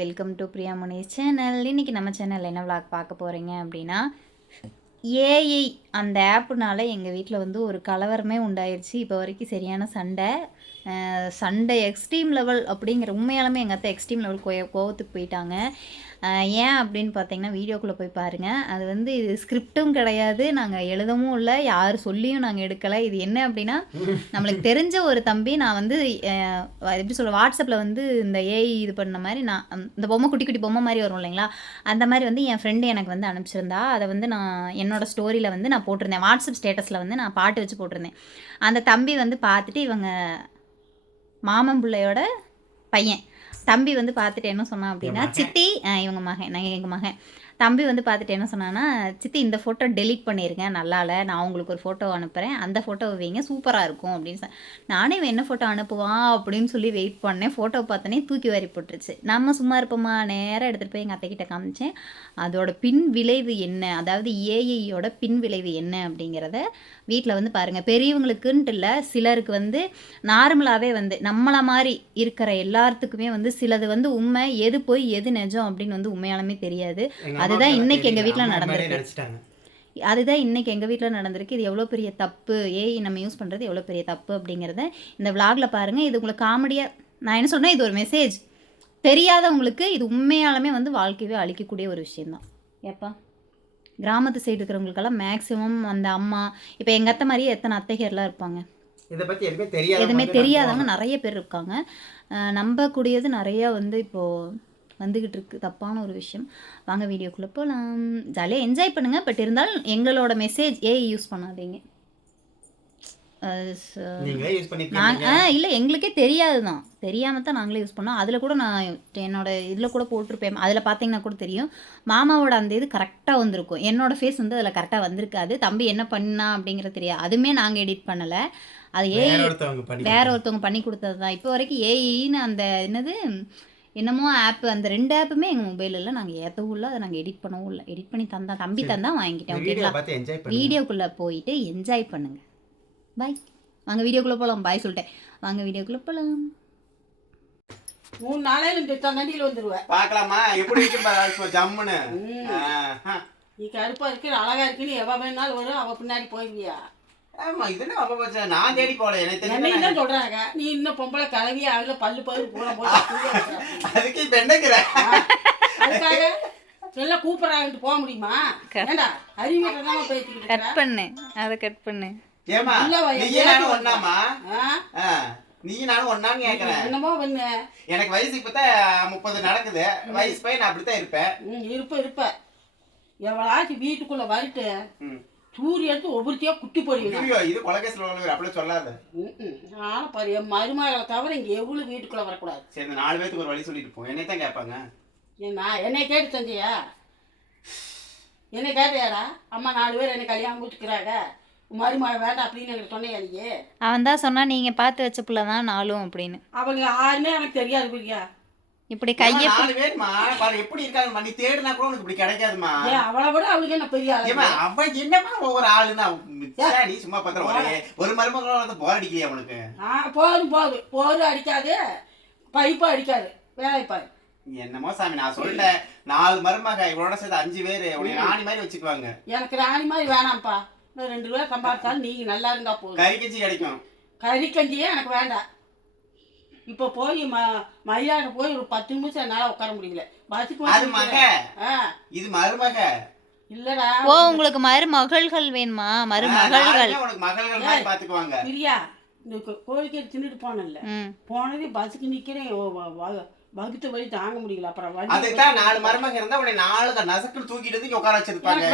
Welcome to Priya Munis channel. இன்றைக்கி நம்ம சேனலில் என்ன விளாக் பார்க்க போகிறீங்க அப்படின்னா, ஏஐ அந்த ஆப்புனால எங்கள் வீட்டில் வந்து ஒரு கலவரமே உண்டாயிருச்சு. இப்போ வரைக்கும் சரியான சண்டை எக்ஸ்ட்ரீம் லெவல் அப்படிங்கிற உண்மையாலுமே எங்கள் அத்தை எக்ஸ்ட்ரீம் லெவல் கோவத்துக்கு போயிட்டாங்க. ஏன் அப்படின்னு பார்த்தீங்கன்னா, வீடியோக்குள்ளே போய் பாருங்கள். அது வந்து இது ஸ்கிரிப்டும் கிடையாது, நாங்கள் எழுதவும் இல்லை, யார் சொல்லியும் நாங்கள் எடுக்கலை. இது என்ன அப்படின்னா, நம்மளுக்கு தெரிஞ்ச ஒரு தம்பி நான் வந்து எப்படி சொல்ல வாட்ஸ்அப்பில் வந்து இந்த ஏஐ இது பண்ண மாதிரி நான் இந்த பொம்மை குட்டி குட்டி பொம்மை மாதிரி வரும் இல்லைங்களா, அந்த மாதிரி வந்து என் ஃப்ரெண்டு எனக்கு வந்து அனுப்பிச்சிருந்தா. அதை வந்து நான் என்னோடய ஸ்டோரியில் வந்து நான் போட்டிருந்தேன், வாட்ஸ்அப் ஸ்டேட்டஸில் வந்து நான் பாட்டு வச்சு போட்டிருந்தேன். அந்த தம்பி வந்து பார்த்துட்டு, இவங்க மாமன் பிள்ளையோட பையன் தம்பி வந்து பார்த்துட்டு என்ன சொன்னான் அப்படின்னா, சித்தி இவங்க மகன் எங்கள் மகன் தம்பி வந்து பார்த்துட்டு என்ன சொன்னான்னா, சித்தி இந்த ஃபோட்டோ டெலீட் பண்ணிடுங்க, நல்லா இல்லை, நான் உங்களுக்கு ஒரு ஃபோட்டோ அனுப்புகிறேன், அந்த ஃபோட்டோவை வைங்க, சூப்பராக இருக்கும் அப்படின்னு நானே என்ன ஃபோட்டோ அனுப்புவான் அப்படின்னு சொல்லி வெயிட் பண்ணேன். ஃபோட்டோ பார்த்தோன்னே தூக்கி வாரி போட்டுருச்சு. நம்ம சும்மா இருப்போமா, நேராக எடுத்துகிட்டு போய் எங்கள் அத்தைக்கிட்ட காமிச்சேன். அதோட பின் விளைவு என்ன, அதாவது ஏஐயோட பின் விளைவு என்ன அப்படிங்கிறத வீட்டில் வந்து பாருங்கள். பெரியவங்களுக்குன்ட்டு இல்லை, சிலருக்கு வந்து நார்மலாகவே வந்து நம்மளை மாதிரி இருக்கிற எல்லாத்துக்குமே வந்து சிலது வந்து உண்மை, எது போய் எது நிஜம் அப்படின்னு வந்து உண்மையாலுமே தெரியாது. அதுதான் இன்னைக்கு எங்கள் வீட்டில் நடந்திருக்கு. அதுதான் இன்னைக்கு எங்கள் வீட்டில் நடந்திருக்கு. இது எவ்வளோ பெரிய தப்பு, ஏஐ நம்ம யூஸ் பண்ணுறது எவ்வளோ பெரிய தப்பு அப்படிங்கிறத இந்த விளாகில் பாருங்கள். இது உங்களுக்கு காமெடியாக நான் என்ன சொன்னேன், இது ஒரு மெசேஜ். தெரியாதவங்களுக்கு இது உண்மையாலுமே வந்து வாழ்க்கையவே அழிக்கக்கூடிய ஒரு விஷயந்தான். ஏப்பா கிராமத்து சைடு இருக்கிறவங்களுக்கெல்லாம் மேக்ஸிமம் அந்த அம்மா, இப்போ எங்கள் அத்தை மாதிரியே எத்தனை அத்தைகர்லாம் இருப்பாங்க, இதை பற்றி எதுவுமே தெரியாதவங்க நிறைய பேர் இருக்காங்க. நம்பக்கூடியது நிறையா வந்து இப்போது வந்துக்கிட்டு இருக்குது, தப்பான ஒரு விஷயம். வாங்க வீடியோக்குள்ளே போகலாம். ஜாலியாக என்ஜாய் பண்ணுங்கள். பட் இருந்தாலும் எங்களோட மெசேஜ் ஏஐ யூஸ் பண்ணாதீங்க. இல்லை, எங்களுக்கே தெரியாது தான், தெரியாமல் தான் நாங்களே யூஸ் பண்ணோம். அதில் கூட நான் என்னோடய இதில் கூட போட்டிருப்பேன், அதில் பார்த்தீங்கன்னா கூட தெரியும். மாமாவோட அந்த இது கரெக்டாக வந்திருக்கும், என்னோடய ஃபேஸ் வந்து அதில் கரெக்டாக வந்திருக்காது. தம்பி என்ன பண்ணா அப்படிங்கிறது தெரியாது, அதுவுமே நாங்கள் எடிட் பண்ணலை, அது ஏஐ வேற ஒருத்தவங்க பண்ணி கொடுத்தது தான். இப்போ வரைக்கும் ஏஐன்னு அந்த என்னமோ ஆப், அந்த 2 ஆப்புமே எங்கள் மொபைலில் நாங்கள் ஏற்றவும் இல்லை, அதை நாங்கள் எடிட் பண்ணவும் இல்லை. எடிட் பண்ணி தம்பி தந்தா வாங்கிட்டேன். ஓகேங்களா, வீடியோக்குள்ளே போயிட்டு என்ஜாய் பண்ணுங்கள். பாய். வாங்க வீடியோக்குள்ளே போகலாம். பாய் சொல்லிட்டேன், வாங்க வீடியோக்குள்ளே போகலாம். 3 நாளையில இந்த தண்டியில் வந்துடுவேன். பார்க்கலாமா எப்படி இருக்கு ஜம்முன்னு. நீ கருப்பாக இருக்கு, அழகா இருக்குன்னு எவ வேணாலும் வரும், அவள் பின்னாடி போயிருவியா? ஆமா, இதுன்னு அவ பச்சை நான் தேடி போல, எனக்கு தெரியும் தான் சொல்றாங்க. நீ இன்னும் பொம்பளை கலவியா ஆகல, பல்லு போட அதுக்கு இப்ப என்னங்கிற அதுக்காக எல்லாம் கூப்பிடறாங்கட்டு போக முடியுமா? ஏண்டா அறிவியல் பேசிக்கிட்டு கட் பண்ணு, அதை கட் பண்ணு. ஏமா நீ நானும் ஒண்ணாமா? நீ நானும் ஒண்ணான்னு கேக்குறேன். என்னமோ பண்ணு, எனக்கு வயசு இப்பதான் 30 நடக்குது. வயசு போய் நான் அப்படித்தான் இருப்பேன். இருப்ப எவ்வளாச்சும் வீட்டுக்குள்ள வந்துட்டு சூரிய எடுத்து ஒவ்வொருத்தையா குட்டி போடுவீங்க. இது கொலகேஸ்ல அப்படியே சொல்லாத. நானும் பாரு, என் மருமகளை தவிர இங்க எவ்வளவு வீட்டுக்குள்ள வரக்கூடாது. சரி, இந்த 4 பேத்துக்கு ஒரு வழி சொல்லிட்டு போ. என்னை தான் கேட்பாங்க. என்னை கேட்டு செஞ்சியா? என்னை கேட்டையாடா? அம்மா 4 பேர் என்னை கல்யாணம் முடிச்சுக்கிறாங்க, மருமக வேண்டாம் அப்படின்னு எனக்கு சொன்னையா? நீ அவன் தான் சொன்னா, நீங்க பார்த்து வச்ச புள்ள தான் நாளும் அப்படின்னு. அவங்க யாருமே எனக்கு தெரியாது பிரியா. இப்படி கையை 4 பேர்மா பாரு எப்படி இருக்காங்க, நீ தேடுனா கூட உனக்கு இப்படி கிடைக்காதுமா. அவளை விட அவளுக்கு என்ன பெரிய ஆளு? அவ என்னமா ஒவ்வொரு ஆளுன்னா நீ சும்மா பத்திர ஒரு மருமகள வந்து போர் அடிக்கலையா உனக்கு? போர் அடிக்காது, பைப்பு அடிக்காது, வேலைப்பாரு. என்னமோ சாமி, நான் சொல்லிட்டேன் 4 மருமக இவளோட சேர்த்து 5 பேரு உன்னை ராணி மாதிரி வச்சுக்குவாங்க. எனக்கு ராணி மாதிரி வேணாம்ப்பா, 2 பேர் சம்பாதிச்சாலும் நீங்க நல்லா இருந்தா போதும். கறி கஞ்சி கிடைக்கும். கறி கஞ்சியே எனக்கு வேண்டாம். இப்போ போய் மயிலாட போய் ஒரு 10 நிமிஷம் என்னால உட்கார முடியல. அது மக, இது மருமக இல்லடா. ஓ, உங்களுக்கு மருமகள்கள் வேணுமா? மருமகள்கள் உனக்கு மகள்கள் மாதிரி பாத்துக்குவாங்க. பிரியா, இந்த கோழிக்கறி தின்னுட்டு போனல, போனதே பஸ்ஸுக்கு நிக்கிறேன், வகுத்து வழி தாங்க முடியல. அப்புறம் அதுதான் 4 மருமக இருந்தா உன்னை 4 நசக்கு தூக்கிட்டு உட்கார வச்சிருப்பாங்க.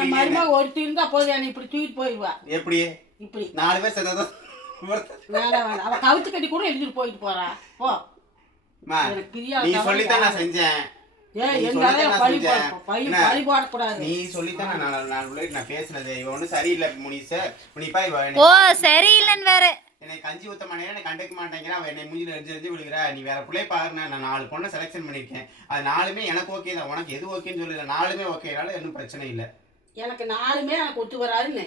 என் மருமக ஒருத்தி இருந்தா போதும், என்னை இப்படி தூக்கிட்டு போயிடுவா. எப்படி இப்படி 4 பேர் சேர்ந்தா வேண்டாம், அவ கவுத்து கட்டி கூட எழுதிட்டு போயிட்டு போறா. போ, நீ சொல்லித்தான் நான் செஞ்சேன். நீ சொல்லித்தான் நான் பேசினது. இவ ஒன்றும் சரியில்லை முனிசு. ஓ சரியில்லைன்னு வேற என்னை கஞ்சி ஊத்த மாட்டேன், என்னை கண்டுக்க மாட்டேங்கிறா. அவ என்னை மூஞ்சில எரிஞ்சு விழுகிறா. நீ வேற பிள்ளை பாருன்னு நான் 4 பொண்ணை செலக்ஷன் பண்ணிருக்கேன். அது 4மே எனக்கு ஓகே தான். உனக்கு எது ஓகேன்னு சொல்லல, 4மே ஓகேனால இன்னும் பிரச்சனை இல்லை. எனக்கு 4மே எனக்கு ஒத்து வராதுன்னு.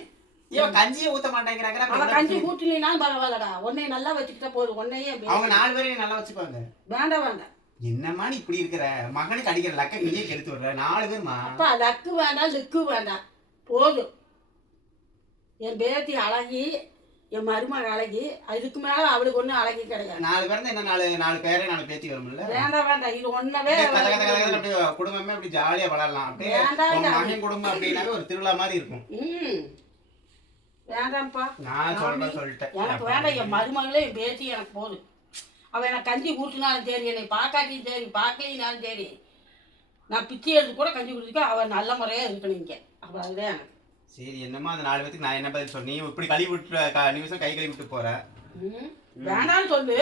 இவன் கஞ்சியை ஊத்த மாட்டேங்கிறாங்க. அவன் கஞ்சி ஊற்றினாலும் பரவாயில்லடா, உன்னைய நல்லா வச்சுக்கிட்டா போதும். உன்னையே அவங்க 4 பேரையும் நல்லா வச்சுப்பாங்க. வேண்டாம் வேண்டாம், என்னம்மா நீ இப்படி இருக்கிற மகனுக்கு அடிக்கிற லக்க நீயே கெடுத்து விடுற 4 பேர்மா. அப்பா லக்கு வேண்டாம் லிக்கு வேண்டாம் போதும். என் பேத்தி அழகி, என் மருமக அழகி, அதுக்கு மேல அவளுக்கு ஒன்றும் அழகி கிடையாது. 4 பேர் என்ன 4 பேரே 4 பேத்தி வரும்ல. வேண்டாம் வேண்டாம், இது ஒன்னவே கத கத கத கத அப்படியே குடும்பமே அப்படி ஜாலியா வளரலாம். அப்படியே உங்க மகன் குடும்பம் அப்படின்னாவே ஒரு திருவிழா மாதிரி இருக்கும். வேண்டாம்ப்பா. நான் சொல்லிட்டேன். எனக்கு வேண்டாம். என் மருமகளே என் பேத்தி எனக்கு போதும். அவன் எனக்கு கஞ்சி ஊற்றினாலும் சரி, என்னை பார்க்காட்டியும் சரி, பார்க்கலினாலும் சரி, நான் பிச்சை எடுத்து கூட கஞ்சி குடிச்சுக்க அவன் நல்ல முறையாக இருக்கணும் இங்கே. அப்போ அதுதான் எனக்கு. சரி என்னம்மா அந்த 4 பேத்துக்கு நான் என்ன பதில் சொன்னேன்? நீ இப்படி கழுவி விட்டு நிமிஷம் கை கழுவி விட்டு போற. வேண்டாம்னு சொல்லு.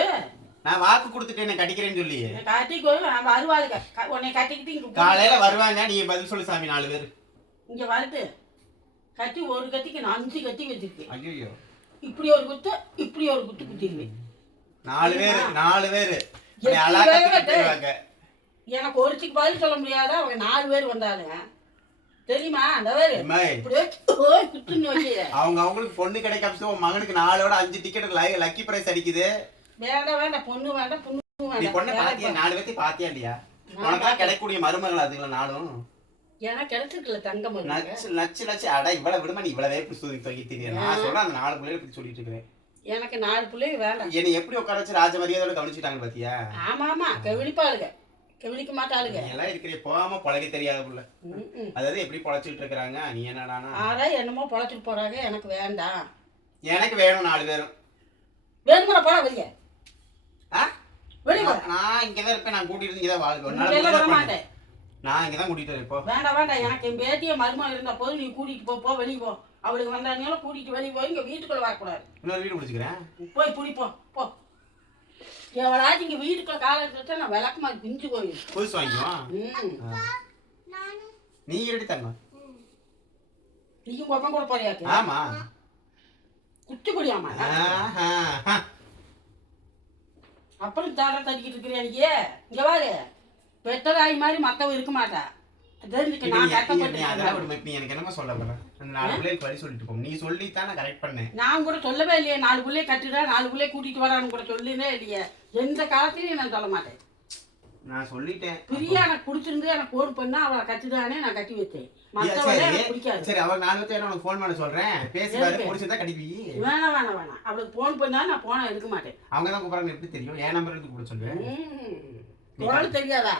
நான் வாக்கு கொடுத்துட்டு என்ன கட்டிக்கிறேன்னு சொல்லி கட்டிக்கோ. வருவாளுங்க உன்னை கட்டிக்கிட்டு காலையில வருவாங்க. நீ பதில் சொல்லு சாமி. 4 பேர் இங்கே வருது. கட்டி ஒரு கத்திக்கு நான் 5 கத்தி வச்சிருக்கேன். ஐயோ இப்படி ஒரு குத்து, இப்படி ஒரு குத்து குத்திடுவேன். 4 பேர் எனக்கு ஒருத்திக்கு பதில் சொல்ல முடியாத அவங்க 4 பேர் வந்தாலுங்க தெரியுமா? அந்த பேரு குத்துன்னு வச்சு அவங்க அவங்களுக்கு பொண்ணு கிடைக்காம உன் மகனுக்கு 4ஓட 5 டிக்கெட் லக்கி பிரைஸ் அடிக்குது. வேண்டாம் வேண்டாம், பொண்ணு வேண்டாம், பொண்ணு நீ பொண்ணை பாத்தியா? 4 பேர்த்தையும் பாத்தியா இல்லையா? உனக்கெல்லாம் கிடைக்கக்கூடிய மருமகள் அதுல 4ம் எனக்கு கிடைச்சிருக்குல்ல தங்கம். நச்சு அட இவ்வளவு விடுமா நீ இவ்வளவே சொல்லி தெரியும். நான் சொல்றேன் அந்த 4 பிள்ளைகளை பத்தி சொல்லிட்டு இருக்கிறேன். எனக்கு 4 பிள்ளைங்க வேண்டாம். என்னை எப்படி உட்கார வச்சு ராஜ மரியாதையோட கவனிச்சுட்டாங்க பாத்தியா? ஆமா ஆமா, கவனிப்பாளுங்க, கவனிக்க மாட்டாளுங்க. எல்லாம் இருக்கிற போகாம பொழைக்க தெரியாத புள்ள. அதாவது எப்படி பொழைச்சிட்டு இருக்கிறாங்க. நீ என்னடானா ஆறா என்னமோ பொழைச்சிட்டு போறாங்க. எனக்கு வேண்டாம். எனக்கு வேணும் 4 பேரும். வேணுமா போட வெளியே. வெளியே நான் இங்கதான் இருப்பேன். நான் கூட்டிட்டு இங்கதான் வாழ்க்கை வர மாட்டேன். நான் இங்கதான் கூட்டிட்டு வரேன். இப்போ வேண்டாம் வேண்டாம், எனக்கு என் பேத்திய மருமகள் இருந்தா போதும். நீ கூட்டிட்டு போ வெளியே போ. அவளுக்கு வந்தாலும் கூட்டிட்டு வெளியே போய் இங்க வீட்டுக்குள்ள வரக்கூடாது. இன்னொரு வீடு பிடிச்சிக்கிறேன். போய் பிடிப்போம் போ. எவளாச்சும் இங்க வீட்டுக்குள்ள காலை வச்சா நான் விளக்கு மாதிரி பிஞ்சு போயிடும். புதுசு வாங்கிக்குவோம். நீ ரெடி தரணும். நீயும் கொப்பம் கூட போறியாக்கு? ஆமா. குச்சி குடியாமா அப்புறம் தாரா தட்டிக்கிட்டு இருக்கிறேன். நீங்க இங்க பாரு, பெத்தராய் மாதிரி மத்தவ இருக்க மாட்டா. தெரிஞ்சுக்க நான் கட்டப்பட்டு எனக்கு என்னமா சொல்ல போற? அந்த 4 பிள்ளைக்கு வழி சொல்லிட்டு போ. நீ சொல்லித்தான் நான் கரெக்ட் பண்ணேன். நான் கூட சொல்லவே இல்லையே. 4 பிள்ளைய கட்டிடா, 4 பிள்ளைய கூட்டிட்டு வரான்னு கூட சொல்லினே இல்லையே. எந்த காலத்திலையும் நான் சொல்ல மாட்டேன். நான் சொல்லிட்டேன். பிரியா எனக்கு பிடிச்சிருந்து எனக்கு ஃபோன் பண்ணா அவளை கட்டிதானே நான் கட்டி வச்சேன். மத்தவளே எனக்கு பிடிக்காது. சரி அவ 4 பேர் உனக்கு ஃபோன் பண்ண சொல்றேன். பேசி பாரு, பிடிச்சதா கட்டிப்பி. வேணாம் வேணாம் வேணாம், அவளுக்கு ஃபோன் பண்ணா நான் போனா எடுக்க மாட்டேன். அவங்க தான் கூப்பிடுறாங்க. எப்படி தெரியும்? என் நம்பர் எடுத்து கூட சொல்லுவேன். உனக்கு தெரியாதா?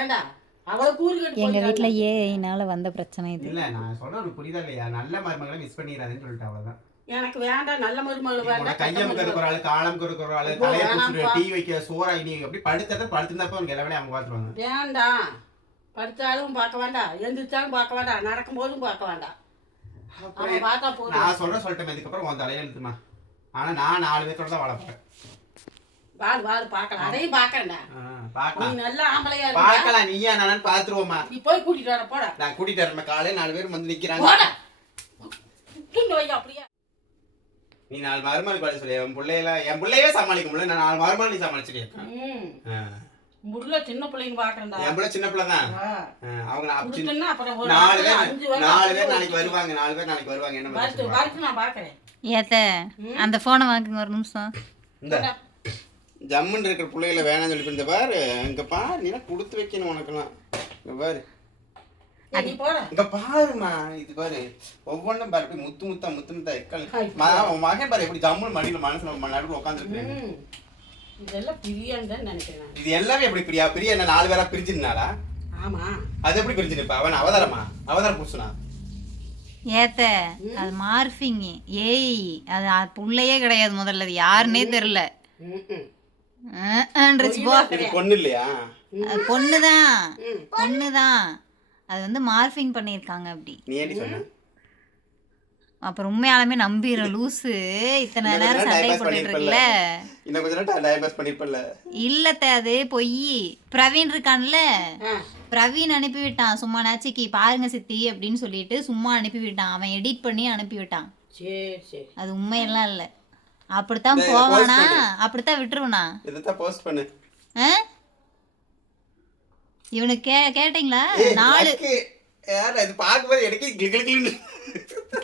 ஏண்டா அவளை கூறு கட்டி எங்க வீட்ல ஏஐனால வந்த பிரச்சனை இது. இல்ல நான் சொல்றேன் உனக்கு புரியுதா இல்லையா? நல்ல மருமகளை மிஸ் பண்ணிடாதேன்னு சொல்லிட்டு அவ்வளவுதான். எனக்கு வேண்டாம். நல்ல மருமகள் வேண்டாம். கையமுக்கு இருக்கிற ஆளு, காலமுக்கு இருக்கிற ஆளு, தலையை குடிச்சிட்டு டீ வைக்க சோறா நீ அப்படி படுத்திருந்தப்ப உனக்கு எல்லாமே அவங்க பார்த்துருவாங்க. வேண்டாம். படுத்தாலும் பார்க்க வேண்டாம், எந்திரிச்சாலும் பார்க்க வேண்டாம், நடக்கும் போதும் பார்க்க வேண்டாம். பார்த்தா போதும். நான் சொல்லிட்டேன். இதுக்கப்புறம் உன் தலையில எழுத்துமா. ஆனா நான் 4 பேர்த்தோட தான் வாழ போறேன். வாழு பார்க்கலாம். அதையும் பார்க்கறேன்டா. பார்க்கலாம். நீ நல்ல ஆம்பளையா இருக்க. பார்க்கலாம். நீயா நானும் பாத்துருவோமா? நீ போய் கூட்டிட்டு வர போடா. நான் கூட்டிட்டு வரேன். காலையில 4 பேர் வந்து நிக்கிறாங்க. போடா. தூங்க வை அப்படியே. நீ 4 மருமகளுக்கு வழி சொல்லி என் பிள்ளையவே சமாளிக்க முடியல. நான் 4 மருமகள் நீ சமாளிச்சிருக்கேன். முருல சின்ன பிள்ளைங்க பாக்குறேன்டா. என் பிள்ளை சின்ன பிள்ளை தான். அவங்க 4 பேர் நாளைக்கு வருவாங்க. 4 பேர் நாளைக்கு வருவாங்க. என்ன வரைக்கும் நான் பாக்குறேன். ஏத்த அந்த போனை வாங்குங்க ஒரு நிமிஷம். இந்த ஜம்முன்னு இருக்கிற பிள்ளைகளை வேணாம்னு சொல்லி இந்த பாரு. இங்க பாரு, நீ கொடுத்து வைக்கணும் உனக்குலாம். இங்க பாரு, இங்க பாருமா. இது பாரு ஒவ்வொன்றும் பாரு. முத்து முத்தா எக்கல். உன் மகன் பாரு எப்படி ஜம்முன்னு மடியில மனசுல நடுவில் உட்காந்துருக்கேன். இதெல்லாம் பிரியான்னு நினைக்கிறேன். இது எல்லாமே எப்படி பிரியா என்ன 4 பேரா பிரிஞ்சிருந்தாளா? ஆமா. அது எப்படி பிரிஞ்சிருப்பா? அவன் அவதார புருஷனா? ஏத்த அது மார்பிங் ஏஐ. அது புள்ளையே கிடையாது. முதல்ல அது யாருன்னே தெரியல. பொண்ணு இல்லையா? பொண்ணுதான். அது வந்து மார்பிங் பண்ணிருக்காங்க அப்படி. நீ ஏடி சொன்ன? அப்புறம் உண்மையாலுமே நம்பிற லூசு. இத்தனை நேரம் சண்டை போட்டுட்டு இருக்குல்ல. இன்னும் கொஞ்ச நேரம் டைம் பாஸ் பண்ணிருப்பல. இல்லத்த அது பொய். பிரவீன் இருக்கான்ல, பிரவீன் அனுப்பி விட்டான். சும்மா நாச்சிக்கு பாருங்க சித்தி அப்படின்னு சொல்லிட்டு சும்மா அனுப்பி விட்டான். அவன் எடிட் பண்ணி அனுப்பி விட்டான். அது உண்மையெல்லாம் இல்ல. அப்படித்தான் போவானா? அப்படித்தான் விட்டுருவனா? இதத்தான் போஸ்ட் பண்ணு. இவனுக்கு கேட்டீங்களா? 4 இது பாக்கும்போது எனக்கு கிளிகிளின்னு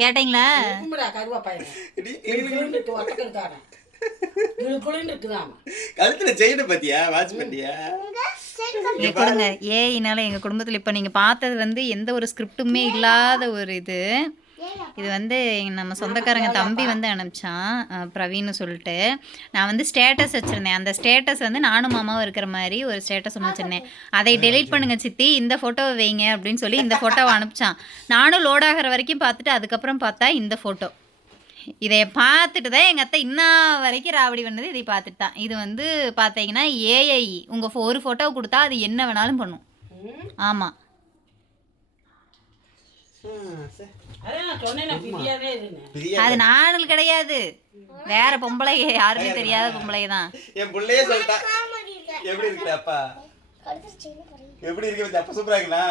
கேட்டீங்களா? கழுத்துல செயின் பத்தியா? வாட்ச் பத்தியா? இங்கே கொடுங்க. ஏஐனால எங்கள் குடும்பத்தில் இப்போ நீங்கள் பார்த்தது வந்து எந்த ஒரு ஸ்கிரிப்டுமே இல்லாத ஒரு இது. இது வந்து நம்ம சொந்தக்காரங்க தம்பி வந்து அனுப்பிச்சான், பிரவீன்னு சொல்லிட்டு. நான் வந்து ஸ்டேட்டஸ் வச்சுருந்தேன். அந்த ஸ்டேட்டஸ் வந்து நானும் மாமாவும் இருக்கிற மாதிரி ஒரு ஸ்டேட்டஸ் ஒன்று வச்சுருந்தேன். அதை டெலீட் பண்ணுங்க சித்தி, இந்த ஃபோட்டோவை வைங்க அப்படின்னு சொல்லி இந்த ஃபோட்டோவை அனுப்பிச்சான். நானும் லோட் ஆகிற வரைக்கும் பார்த்துட்டு அதுக்கப்புறம் பார்த்தா இந்த ஃபோட்டோ. இதை பார்த்துட்டு தான் எங்கள் அத்தை இன்ன வரைக்கும் ராவடி பண்ணது இதை பார்த்துட்டு தான். இது வந்து பார்த்தீங்கன்னா ஏஐ. உங்கள் ஒரு ஃபோட்டோவை கொடுத்தா அது என்ன வேணாலும் பண்ணும். ஆமாம், அதான் நான் சொன்னேன் பிரியாதே இதுன்னு. அது நானும் கிடையாது, வேற பொம்பளை, யாருமே தெரியாத பொம்பளை தான். என் பிள்ளையே சொல்லிட்டா. எப்படி இருக்கிற அப்பா? எப்படி இருக்கு அப்பா? சூப்பரா இருக்குண்ணா.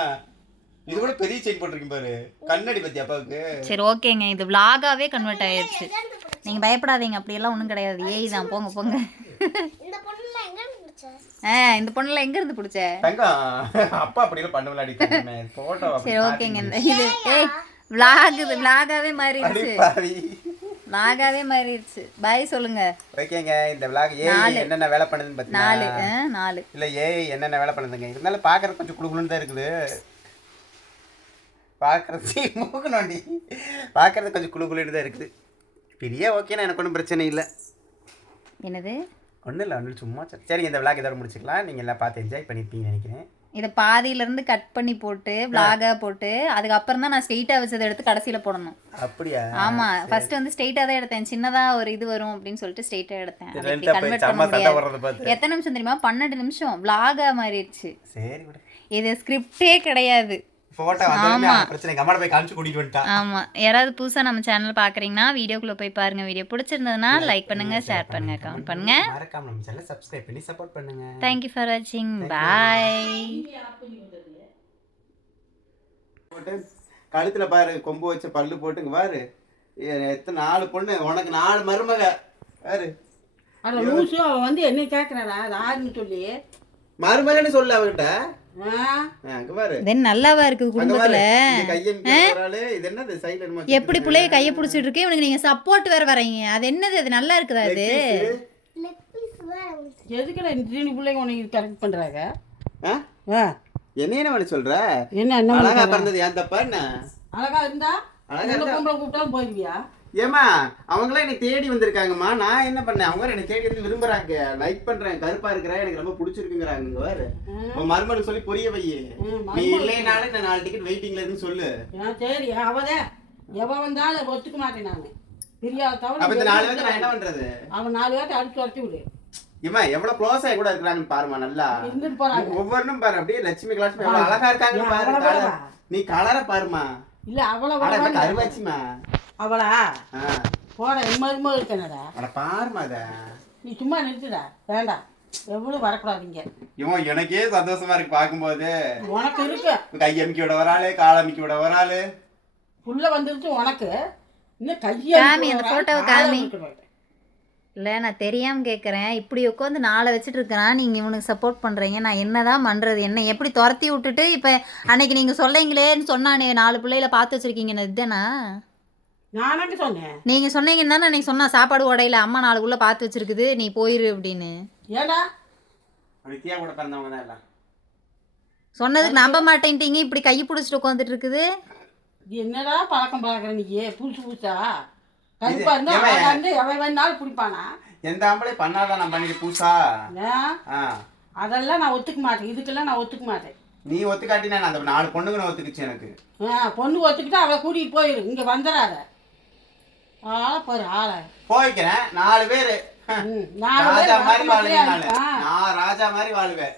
இது கூட பெரிய செயின் போட்டிருக்கேன் பாரு, கண்ணாடி பத்தி அப்பாவுக்கு. சரி ஓகேங்க, இது விளாகாவே கன்வெர்ட் ஆயிடுச்சு. நீங்கள் பயப்படாதீங்க, அப்படியெல்லாம் ஒன்றும் கிடையாது. ஏய் தான், போங்க போங்க. இந்த பொண்ணுல எங்க இருந்து பிடிச்ச? அப்பா அப்படிலாம் பண்ண விளையாடி போட்டோ. சரி ஓகேங்க, இந்த இது விளாகாவே மாறிடுச்சு. விளாகாவே மாறிடுச்சு. பாய் சொல்லுங்க. ஓகேங்க, இந்த விளாக் ஏய் என்னென்ன வேலை பண்ணுதுன்னு பார்த்தீங்கன்னா 4 இல்லை ஏய் என்னென்ன வேலை பண்ணுதுங்க. இருந்தாலும் பார்க்கறது கொஞ்சம் குழுகுலுன்னு தான் இருக்குது. பார்க்கறது மூக்கு நோண்டி பார்க்கறது கொஞ்சம் குழுகுலுன்னு தான் இருக்குது. பெரிய ஓகேண்ணா, எனக்கு ஒன்றும் பிரச்சனை இல்லை. என்னது? ஒன்றும் இல்லை, ஒன்றும் சும்மா. சரிங்க, இந்த விளாக் இதோட முடிச்சுக்கலாம். நீங்கள் எல்லாம் பார்த்து என்ஜாய் பண்ணியிருப்பீங்கன்னு நினைக்கிறேன். இதை பாதியிலேருந்து கட் பண்ணி போட்டு விளாகாக போட்டு அதுக்கப்புறம் தான் நான் ஸ்ட்ரெயிட்டாக வச்சதை எடுத்து கடைசியில் போடணும். அப்படியா? ஆமாம், ஃபர்ஸ்ட் வந்து ஸ்ட்ரெயிட்டாக தான் எடுத்தேன். சின்னதாக ஒரு இது வரும் அப்படின்னு சொல்லிட்டு ஸ்ட்ரெயிட்டாக எடுத்தேன். கன்வெர்ட் பண்ண முடியாது. எத்தனை நிமிஷம் தெரியுமா? 12 நிமிஷம் விளாகாக மாறிடுச்சு. சரி விடு, இது ஸ்கிரிப்டே கிடையாது. போட்டோ வந்து பிரச்சனை கம்மாட போய் காமிச்சு கூட்டிட்டு வந்துட்டான். ஆமா, யாராவது புதுசா நம்ம சேனல் பாக்குறீங்கன்னா வீடியோக்குள்ள போய் பாருங்க. வீடியோ பிடிச்சிருந்ததுன்னா லைக் பண்ணுங்க, ஷேர் பண்ணுங்க, கமெண்ட் பண்ணுங்க. மறக்காம நம்ம சேனலை சப்ஸ்கிரைப் பண்ணி சப்போர்ட் பண்ணுங்க. Thank you for watching. Bye. கழுத்துல பாரு கொம்பு வச்ச பல்லு போட்டுங்க பாரு. எத்தனை 4 பொண்ணு, உனக்கு 4 மருமக பாரு. அட லூசு, அவ வந்து என்ன கேக்குறாடா யாருன்னு சொல்லி மருமகன்னு சொல்ல அவகிட்ட. நல்லாவா இருக்குது குடும்பத்துல? எப்படி பிள்ளைய கைய புடிச்சிட்டு இருக்கு, இவனுக்கு நீங்க சப்போர்ட் வேற வரீங்க. அது என்னது? அது நல்லா இருக்குதா? அது எதுக்குடா இந்த பிள்ளைங்க உனக்கு கரெக்ட் பண்றாங்க? என்ன பண்ணி சொல்ற? என்ன அழகா பிறந்தது ஏன் தப்பா? என்ன அழகா இருந்தா பொம்பளை கூப்பிட்டாலும் போயிருவியா? ஏமா அவங்களாம் என்னை தேடி வந்திருக்காங்கம்மா. நான் என்ன பண்ணேன்? அவங்க என்னை தேடி வந்து விரும்புறாங்க, லைக் பண்றேன், கருப்பா இருக்கிறேன், எனக்கு ரொம்ப பிடிச்சிருக்குங்கிறாங்க. வேறு உன் மருமகன் சொல்லி புரிய வை. நீ இல்லைனாலும் நான் 4 டிக்கெட் வெயிட்டிங்ல இருக்குன்னு சொல்லு. சரி, அவதான் எவ வந்தாலும் ஒத்துக்க மாட்டேன் நானு. பிரியாத தவிர அப்ப இந்த 4 பேருக்கு நான் என்ன பண்றது? அவன் 4 பேர்த்த அடிச்சு வரட்டி விடு. ஏமா எவ்வளவு க்ளோஸ் ஆகி கூட இருக்கிறாங்கன்னு பாருமா. நல்லா இருந்துட்டு போறாங்க. ஒவ்வொன்றும் பாரு, அப்படியே லட்சுமி கலாட்சுமி எவ்வளவு அழகா இருக்காங்க பாரு. நீ கலரை பாருமா. இல்ல அவ்வளவு கருவாச்சிமா அவளா போட எம்மருமோ இருக்கனடா. அட பாருமா, அத நீ சும்மா நிறுத்துடா, வேண்டாம். எவ்வளவு வரக்கூடாதீங்க. இவன் எனக்கே சந்தோஷமா இருக்கு பார்க்கும்போது. உனக்கு இருக்கு கை அமுக்கி விட வராளு, கால் அமுக்கி விட வராளு. புள்ள வந்துருச்சு உனக்கு. இன்னும் காமி, அந்த போட்டோவை காமி. இல்லை, நான் தெரியாமல் கேட்குறேன். இப்படி உட்காந்து 4 வச்சுட்டு இருக்கிறான், நீங்கள் இவனுக்கு சப்போர்ட் பண்ணுறீங்க. நான் என்ன தான் பண்ணுறது? என்ன எப்படி துரத்தி விட்டுட்டு இப்போ அன்னைக்கு நீங்கள் சொல்லிங்களேன்னு சொன்னானே 4 பிள்ளைகளை பார்த்து வச்சுருக்கீங்கன்னு இதுதானா? நானாங்க சொன்னேன். நீங்கள் சொன்னீங்கன்னு தானே அன்னைக்கு சொன்னா, சாப்பாடு உடையில அம்மா 4 உள்ள பார்த்து வச்சிருக்குது, நீ போயிரு அப்படின்னு. ஏடா வித்யா கூட பிறந்தவங்க தான் எல்லாம் சொன்னதுக்கு நம்ப மாட்டேன்ட்டீங்க. இப்படி கை பிடிச்சிட்டு உட்காந்துட்டு இருக்குது. என்னடா பழக்கம் பழக்கிற நீ? புதுசு புதுசா கருப்பா இருந்தா அழகா இருந்து எவன் வேணாலும் பிடிப்பானா? எந்த ஆம்பளை பண்ணாதான் நான் பண்ணிட்டு பூசா. அதெல்லாம் நான் ஒத்துக்க மாட்டேன். இதுக்கெல்லாம் நான் ஒத்துக்க மாட்டேன். நீ ஒத்துக்காட்டினா அந்த 4 பொண்ணுங்க நான் ஒத்துக்குச்சு எனக்கு. பொண்ணு ஒத்துக்கிட்டா அவளை கூட்டிட்டு போயிரு, இங்க வந்துடாத. ஆளை பாரு, ஆளை போய்க்கிறேன். 4 பேரு ராஜா மாதிரி வாழுவேன். நான் ராஜா மாதிரி வாழுவேன்.